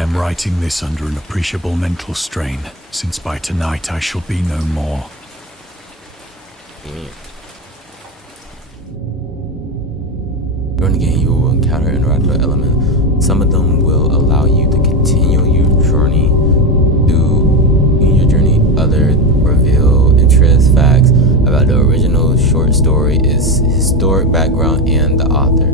I am writing this under an appreciable mental strain, since by tonight I shall be no more. During the game, you will encounter interactive elements. Some of them will allow you to continue your journey. Other reveal interest facts about the original short story, its historic background, and the author.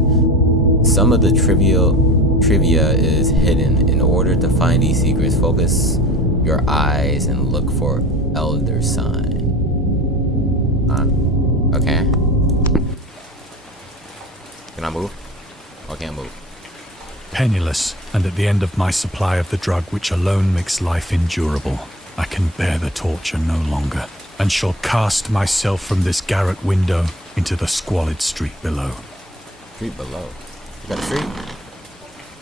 Some of the trivia is hidden. In order to find these secrets, focus your eyes and look for elder sign. Okay. Can I move? Or can't move? Penniless, and at the end of my supply of the drug which alone makes life endurable, I can bear the torture no longer, and shall cast myself from this garret window into the squalid street below. Street below? You got a street?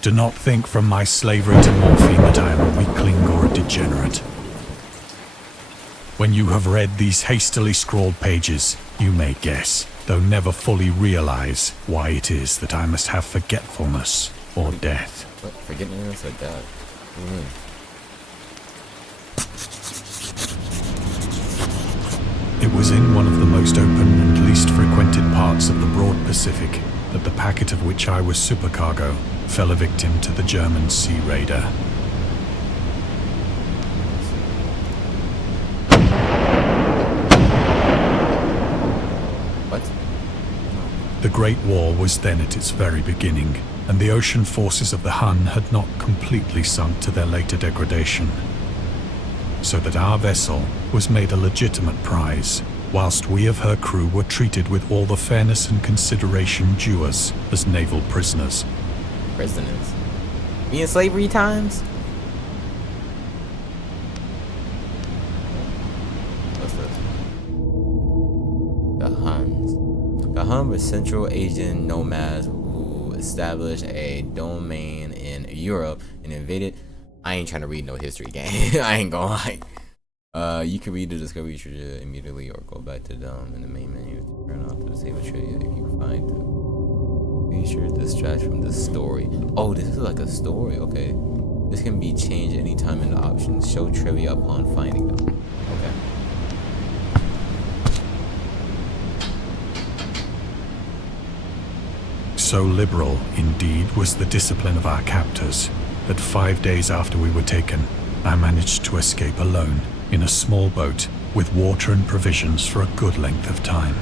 Do not think from my slavery to morphine that I am a weakling or a degenerate. When you have read these hastily scrawled pages, you may guess, though never fully realize, why it is that I must have forgetfulness or death. What? Forgetfulness or death? What do you mean? It was in one of the most open and least frequented parts of the broad Pacific that the packet of which I was supercargo fell a victim to the German sea raider. What? The Great War was then at its very beginning, and the ocean forces of the Hun had not completely sunk to their later degradation, so that our vessel was made a legitimate prize, whilst we of her crew were treated with all the fairness and consideration due us as naval prisoners. Prisoners? Me in slavery times? What's this? The Huns. The Hun were Central Asian nomads who established a domain in Europe and invaded. I ain't trying to read no history game. I ain't gonna lie. You can read the discovery trivia immediately or go back to them in the main menu to turn off the disable trivia if you find the feature distract from the story. Oh, this is like a story. Okay. This can be changed anytime in the options. Show trivia upon finding them. Okay. So liberal, indeed, was the discipline of our captors, that 5 days after we were taken, I managed to escape alone in a small boat with water and provisions for a good length of time.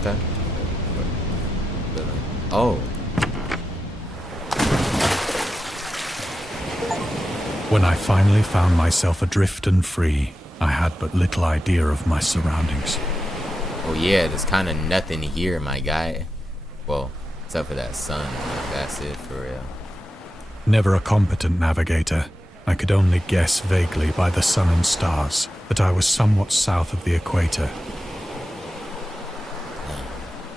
Okay. Oh. When I finally found myself adrift and free, I had but little idea of my surroundings. Oh yeah, there's kind of nothing here, my guy. Well, except for that sun. That's it for real. Never a competent navigator, I could only guess vaguely by the sun and stars that I was somewhat south of the equator.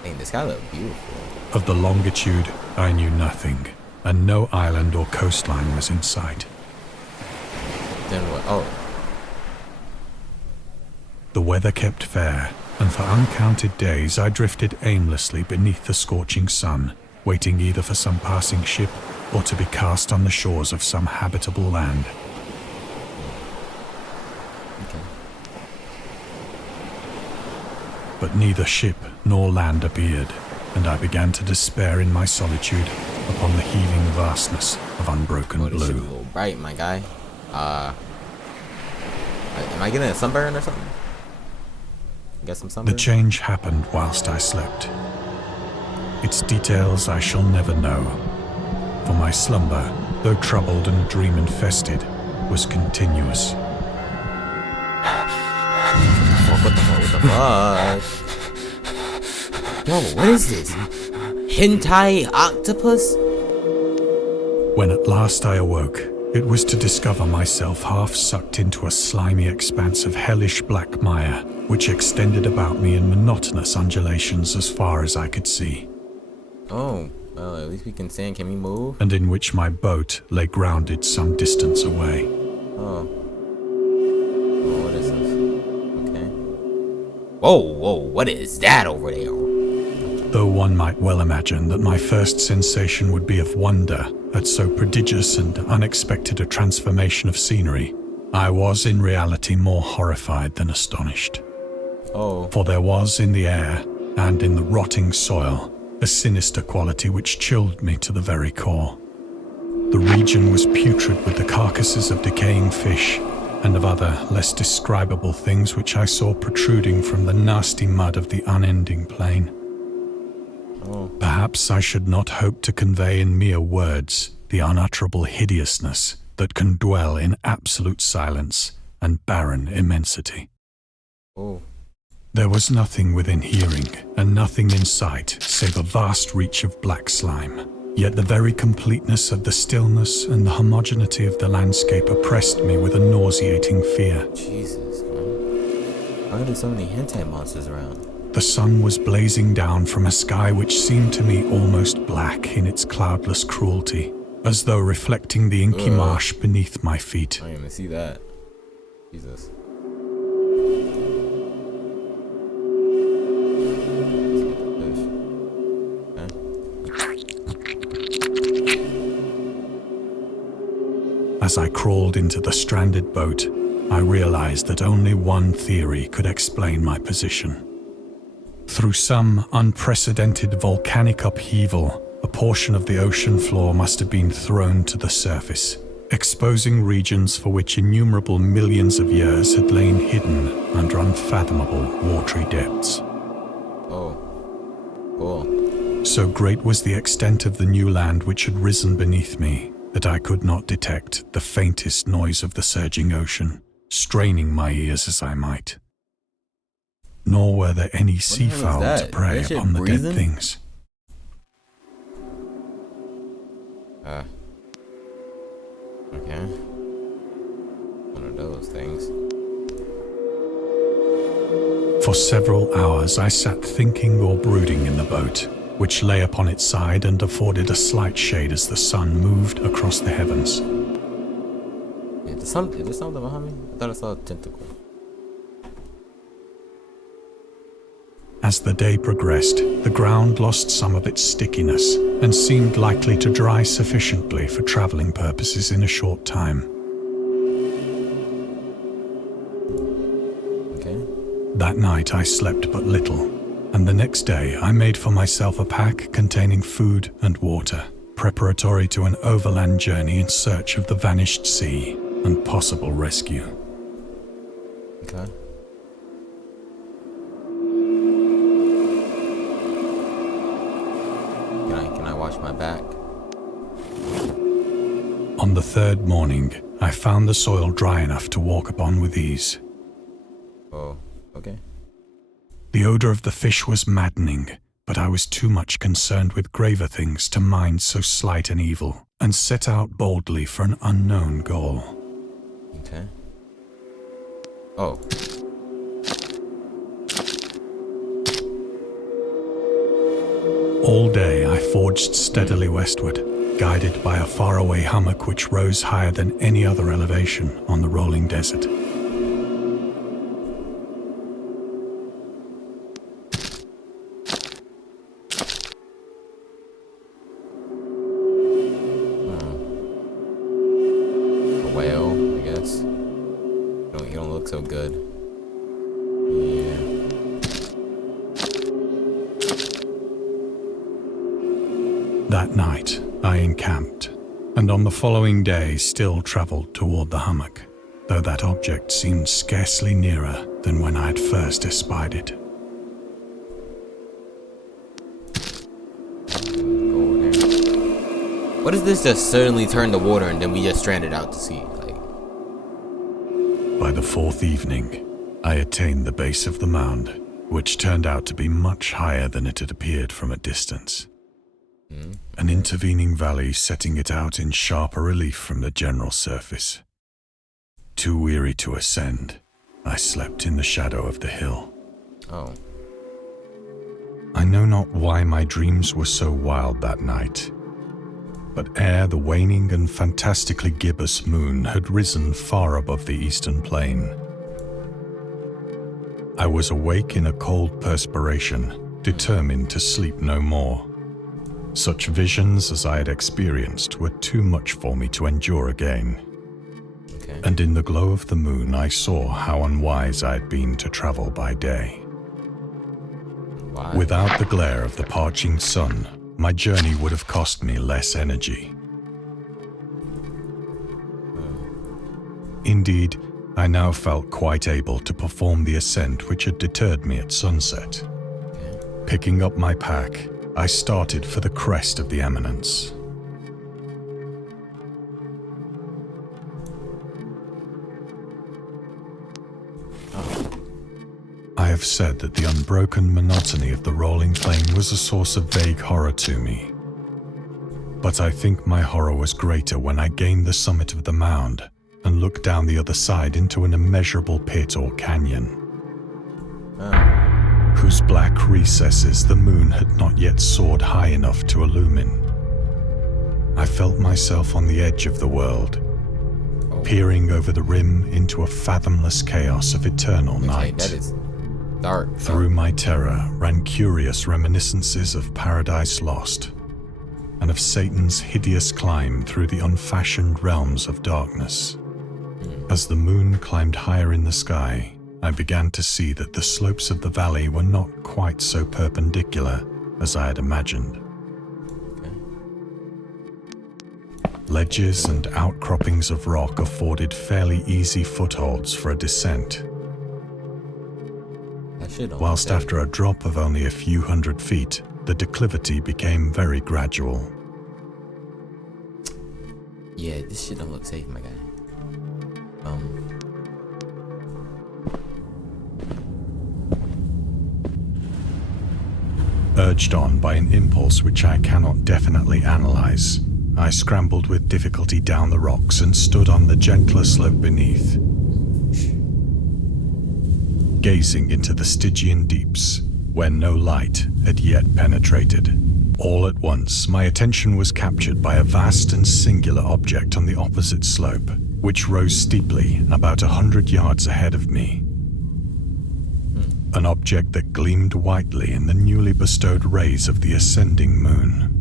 Dang, this guy looks beautiful. Of the longitude, I knew nothing, and no island or coastline was in sight. Then what? Oh. The weather kept fair, and for uncounted days I drifted aimlessly beneath the scorching sun, waiting either for some passing ship or to be cast on the shores of some habitable land. Okay. But neither ship nor land appeared, and I began to despair in my solitude upon the heaving vastness of unbroken Oh, this shit a blue. little bright, my guy. Am I getting a sunburn or something? Get some sunburn? The change happened whilst I slept. Its details I shall never know, for my slumber, though troubled and dream-infested, was continuous. What the fuck? Yo, what is this? Hentai octopus? When at last I awoke, it was to discover myself half sucked into a slimy expanse of hellish black mire, which extended about me in monotonous undulations as far as I could see. Oh, well, at least we can stand. Can we move? And in which my boat lay grounded some distance away. Oh. Oh, what is this? Okay. Whoa, what is that over there? Though one might well imagine that my first sensation would be of wonder at so prodigious and unexpected a transformation of scenery, I was in reality more horrified than astonished. Oh. For there was in the air and in the rotting soil a sinister quality which chilled me to the very core. The region was putrid with the carcasses of decaying fish and of other less describable things which I saw protruding from the nasty mud of the unending plain. Oh. Perhaps I should not hope to convey in mere words the unutterable hideousness that can dwell in absolute silence and barren immensity. Oh. There was nothing within hearing and nothing in sight save a vast reach of black slime. Yet the very completeness of the stillness and the homogeneity of the landscape oppressed me with a nauseating fear. Jesus, man. Why are there so many hentai monsters around? The sun was blazing down from a sky which seemed to me almost black in its cloudless cruelty, as though reflecting the inky marsh beneath my feet. I didn't even see that. Jesus. As I crawled into the stranded boat, I realized that only one theory could explain my position. Through some unprecedented volcanic upheaval, a portion of the ocean floor must have been thrown to the surface, exposing regions for which innumerable millions of years had lain hidden under unfathomable watery depths. Oh, cool. So great was the extent of the new land which had risen beneath me that I could not detect the faintest noise of the surging ocean, straining my ears as I might. Nor were there any seafowl to prey upon the dead things. Okay. One of those things. For several hours I sat thinking or brooding in the boat, which lay upon its side and afforded a slight shade as the sun moved across the heavens. Yeah, is there something behind me? I thought I saw a tentacle. As the day progressed, the ground lost some of its stickiness and seemed likely to dry sufficiently for traveling purposes in a short time. Okay. That night I slept but little, and the next day I made for myself a pack containing food and water, preparatory to an overland journey in search of the vanished sea and possible rescue. Okay. Can I wash my back? On the third morning, I found the soil dry enough to walk upon with ease. Oh, okay. The odor of the fish was maddening, but I was too much concerned with graver things to mind so slight an evil, and set out boldly for an unknown goal. Okay. Oh. All day I forged steadily westward, guided by a faraway hummock which rose higher than any other elevation on the rolling desert. So good. Yeah. That night, I encamped, and on the following day still travelled toward the hummock, though that object seemed scarcely nearer than when I had first espied it. What is this just suddenly turn the water and then we just stranded out to sea? By the fourth evening, I attained the base of the mound, which turned out to be much higher than it had appeared from a distance. An intervening valley setting it out in sharper relief from the general surface. Too weary to ascend, I slept in the shadow of the hill. Oh. I know not why my dreams were so wild that night, but ere the waning and fantastically gibbous moon had risen far above the eastern plain, I was awake in a cold perspiration, determined to sleep no more. Such visions as I had experienced were too much for me to endure again. Okay. And in the glow of the moon, I saw how unwise I had been to travel by day. Why? Without the glare of the parching sun, my journey would have cost me less energy. Indeed, I now felt quite able to perform the ascent which had deterred me at sunset. Picking up my pack, I started for the crest of the eminence. I have said that the unbroken monotony of the rolling plain was a source of vague horror to me. But I think my horror was greater when I gained the summit of the mound and looked down the other side into an immeasurable pit or canyon, whose black recesses the moon had not yet soared high enough to illumine. I felt myself on the edge of the world, peering over the rim into a fathomless chaos of eternal night. That is dark. Through my terror ran curious reminiscences of Paradise Lost, and of Satan's hideous climb through the unfashioned realms of darkness. As the moon climbed higher in the sky, I began to see that the slopes of the valley were not quite so perpendicular as I had imagined. Ledges and outcroppings of rock afforded fairly easy footholds for a descent, whilst after a drop of only a few hundred feet, the declivity became very gradual. Yeah, this shit don't look safe, my guy. Urged on by an impulse which I cannot definitely analyze, I scrambled with difficulty down the rocks and stood on the gentler slope beneath, gazing into the Stygian deeps, where no light had yet penetrated. All at once, my attention was captured by a vast and singular object on the opposite slope, which rose steeply about 100 yards ahead of me. An object that gleamed whitely in the newly bestowed rays of the ascending moon.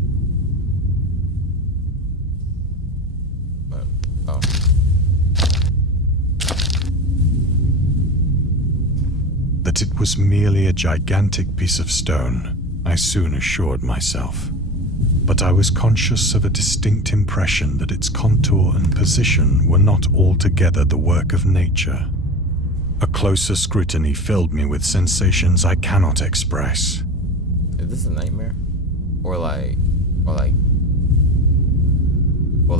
That it was merely a gigantic piece of stone, I soon assured myself. But I was conscious of a distinct impression that its contour and position were not altogether the work of nature. A closer scrutiny filled me with sensations I cannot express. Is this a nightmare? Or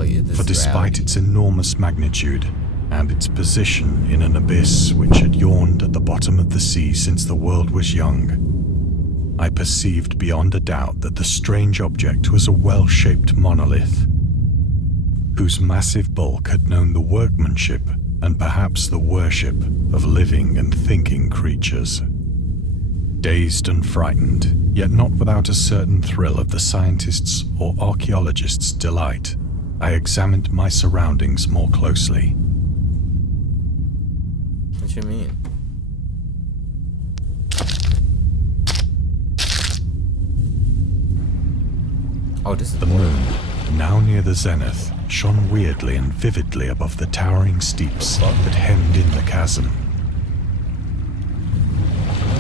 is this For despite reality? its enormous magnitude and its position in an abyss which had yawned at the bottom of the sea since the world was young, I perceived beyond a doubt that the strange object was a well-shaped monolith, whose massive bulk had known the workmanship and perhaps the worship of living and thinking creatures. Dazed and frightened, yet not without a certain thrill of the scientist's or archaeologist's delight, I examined my surroundings more closely. What you mean? Oh, this is The moon, now near the zenith, shone weirdly and vividly above the towering steeps that hemmed in the chasm,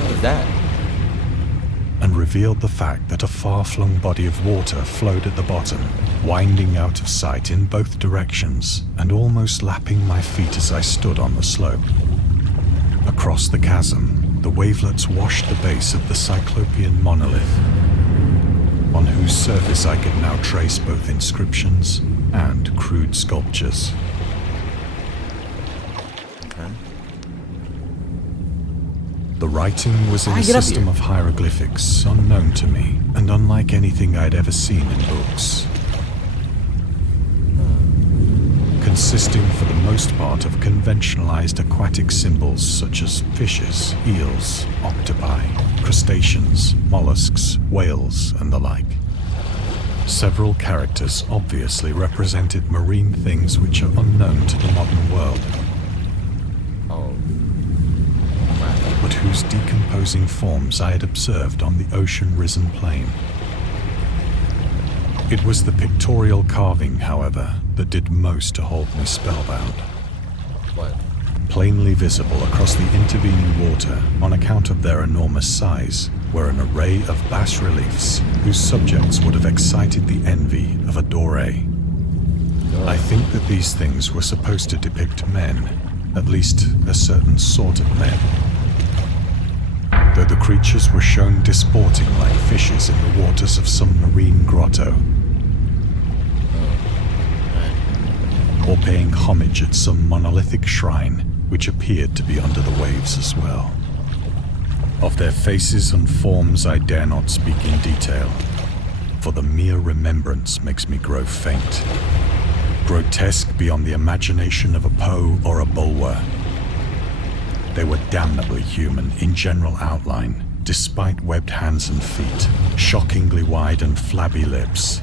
What is that? and revealed the fact that a far-flung body of water flowed at the bottom, winding out of sight in both directions and almost lapping my feet as I stood on the slope. Across the chasm, the wavelets washed the base of the Cyclopean monolith, on whose surface I could now trace both inscriptions and crude sculptures. Okay. The writing was in a get up system here. of hieroglyphics unknown to me and unlike anything I'd ever seen in books, consisting for the most part of conventionalized aquatic symbols such as fishes, eels, octopi, crustaceans, mollusks, whales, and the like. Several characters obviously represented marine things which are unknown to the modern world, Oh. but whose decomposing forms I had observed on the ocean-risen plain. It was the pictorial carving, however, that did most to hold me spellbound. What? Plainly visible across the intervening water, on account of their enormous size, were an array of bas-reliefs whose subjects would have excited the envy of a doré. I think that these things were supposed to depict men, at least a certain sort of men. Though the creatures were shown disporting like fishes in the waters of some marine grotto, or paying homage at some monolithic shrine which appeared to be under the waves as well. Of their faces and forms I dare not speak in detail, for the mere remembrance makes me grow faint. Grotesque beyond the imagination of a Poe or a Bulwer. They were damnably human in general outline, despite webbed hands and feet, shockingly wide and flabby lips,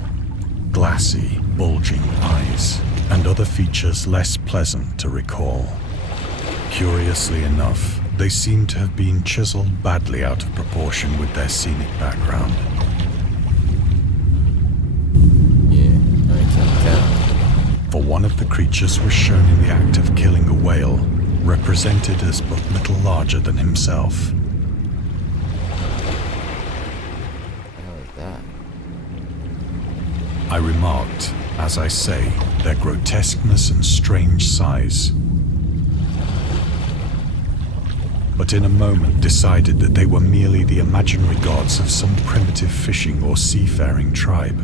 glassy, bulging eyes, and other features less pleasant to recall. Curiously enough, they seem to have been chiseled badly out of proportion with their scenic background. Yeah, I can tell. For one of the creatures was shown in the act of killing a whale, represented as but little larger than himself. What is that? I remarked, as I say, their grotesqueness and strange size, but in a moment decided that they were merely the imaginary gods of some primitive fishing or seafaring tribe.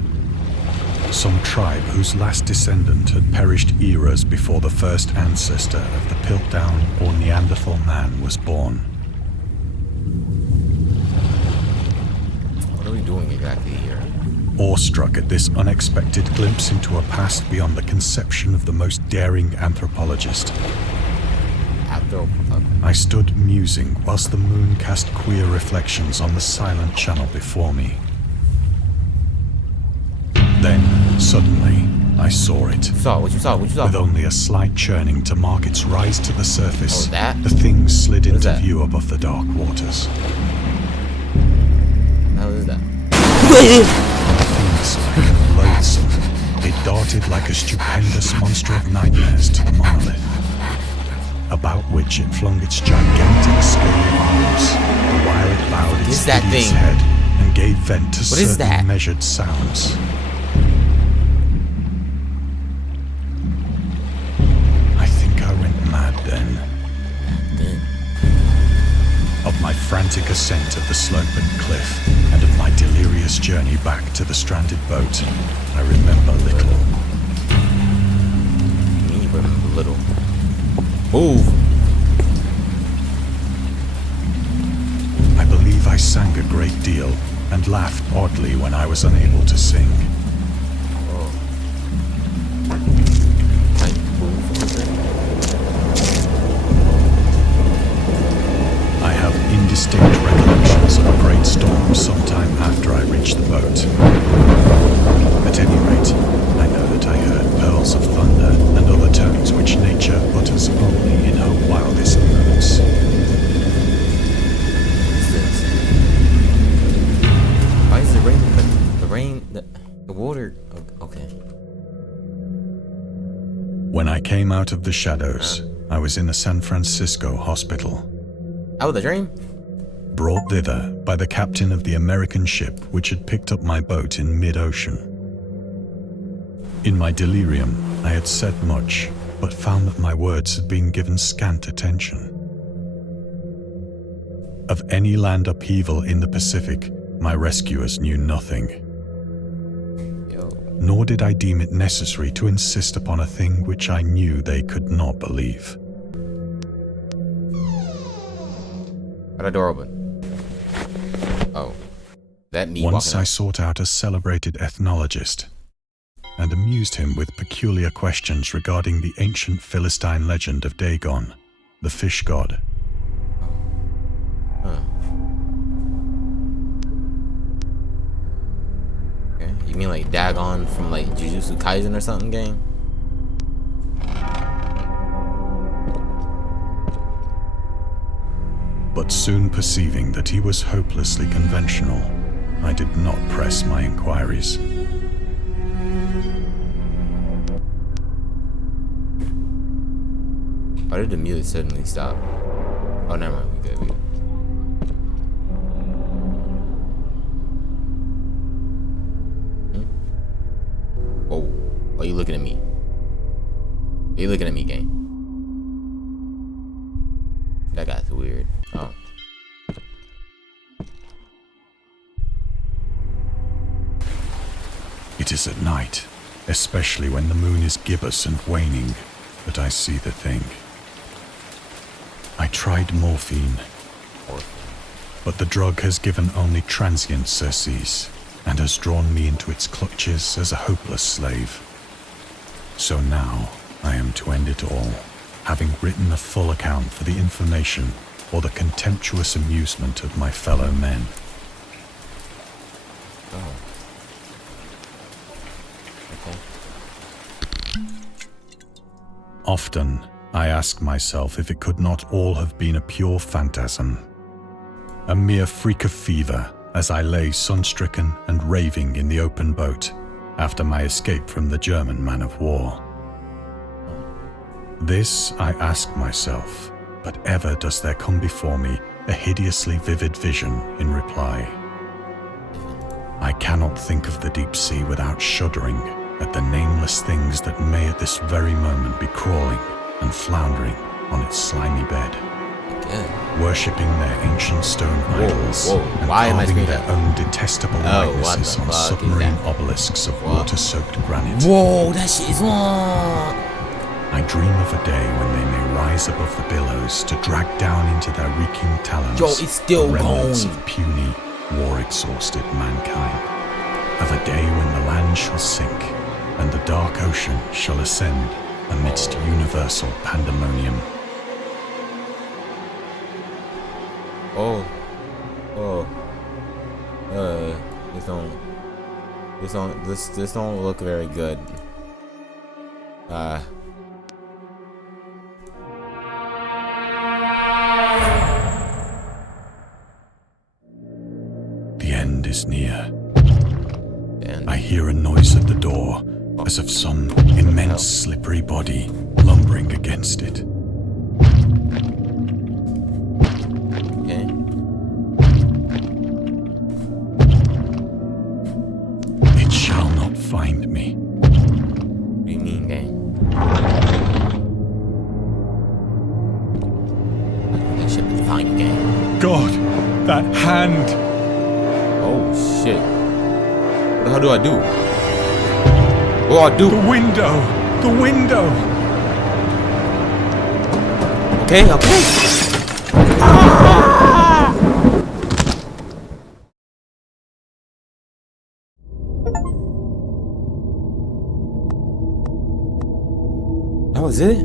Some tribe whose last descendant had perished eras before the first ancestor of the Piltdown or Neanderthal man was born. What are we doing exactly here? Awestruck at this unexpected glimpse into a past beyond the conception of the most daring anthropologist, I stood musing whilst the moon cast queer reflections on the silent channel before me. Then, suddenly, I saw it. What you saw? What you saw? What you saw? With only a slight churning to mark its rise to the surface, Oh, that? the thing slid What is into that? view above the dark waters. How is that? Fiend-like and loathsome, it darted like a stupendous monster of nightmares to the monolith, about which it flung its gigantic scaly arms, the while it bowed its that hideous thing? head and gave vent to What is certain that? measured sounds. I think I went mad then. Of my frantic ascent of the sloping cliff and of my delirious journey back to the stranded boat, I remember little. Me remember little. Move! I believe I sang a great deal and laughed oddly when I was unable to sing. Oh. Like, move over there. I have indistinct recollections of a great storm sometime after I reached the boat. At any rate, I know that I heard pearls of thunder and other tones which nature utters only in her wildest moods. Why is the rain? The rain, the water. Okay. When I came out of the shadows, I was in a San Francisco hospital, Out of the dream? brought thither by the captain of the American ship which had picked up my boat in mid-ocean. In my delirium, I had said much, but found that my words had been given scant attention. Of any land upheaval in the Pacific, my rescuers knew nothing, Yo. nor did I deem it necessary to insist upon a thing which I knew they could not believe. Got a door open. Oh. That me Once walking I up. sought out a celebrated ethnologist and amused him with peculiar questions regarding the ancient Philistine legend of Dagon, the fish god. Huh. Okay. You mean like Dagon from like Jujutsu Kaisen or something, gang? But soon perceiving that he was hopelessly conventional, I did not press my inquiries. Why did the music suddenly stop? Oh, never mind. We good. We good. Oh, are you looking at me? Are you looking at me, gang? That guy's weird. Oh. It is at night, especially when the moon is gibbous and waning, that I see the thing. I tried morphine, but the drug has given only transient surcease and has drawn me into its clutches as a hopeless slave. So now I am to end it all, having written a full account for the information or the contemptuous amusement of my fellow men. Oh. Okay. Often, I ask myself if it could not all have been a pure phantasm, a mere freak of fever as I lay sun-stricken and raving in the open boat after my escape from the German man-of-war. This I ask myself, but ever does there come before me a hideously vivid vision in reply. I cannot think of the deep sea without shuddering at the nameless things that may at this very moment be crawling and floundering on its slimy bed, worshipping their ancient stone idols and carving their own detestable likenesses on submarine obelisks of water-soaked granite. Whoa, that shit is on. I dream of a day when they may rise above the billows to drag down into their reeking talons it's still the remnants going. of puny, war-exhausted mankind. Of a day when the land shall sink and the dark ocean shall ascend amidst universal pandemonium. This don't look very good. The end is near. And I hear a noise at the door, as of some immense slippery body lumbering against it. okay. It shall not find me. What do you mean, gang? That shit be fine, gang. God, that hand! Oh shit. What the hell do I do? What do I do? The window! The window! Okay. That was it?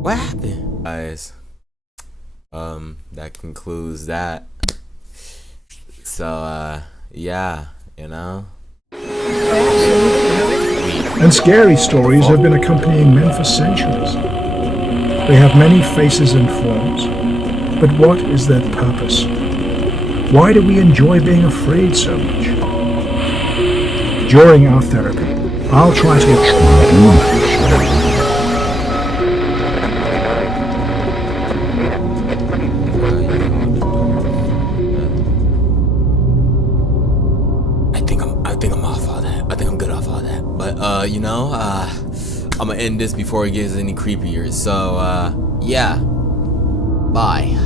What happened? Guys, that concludes that. So, yeah, you know. And scary stories have been accompanying men for centuries. They have many faces and forms, but what is their purpose? Why do we enjoy being afraid so much? During our therapy, I'll try to I think I'm off all that. I think I'm good off all that. But you know, I'm gonna end this before it gets any creepier. So yeah. Bye.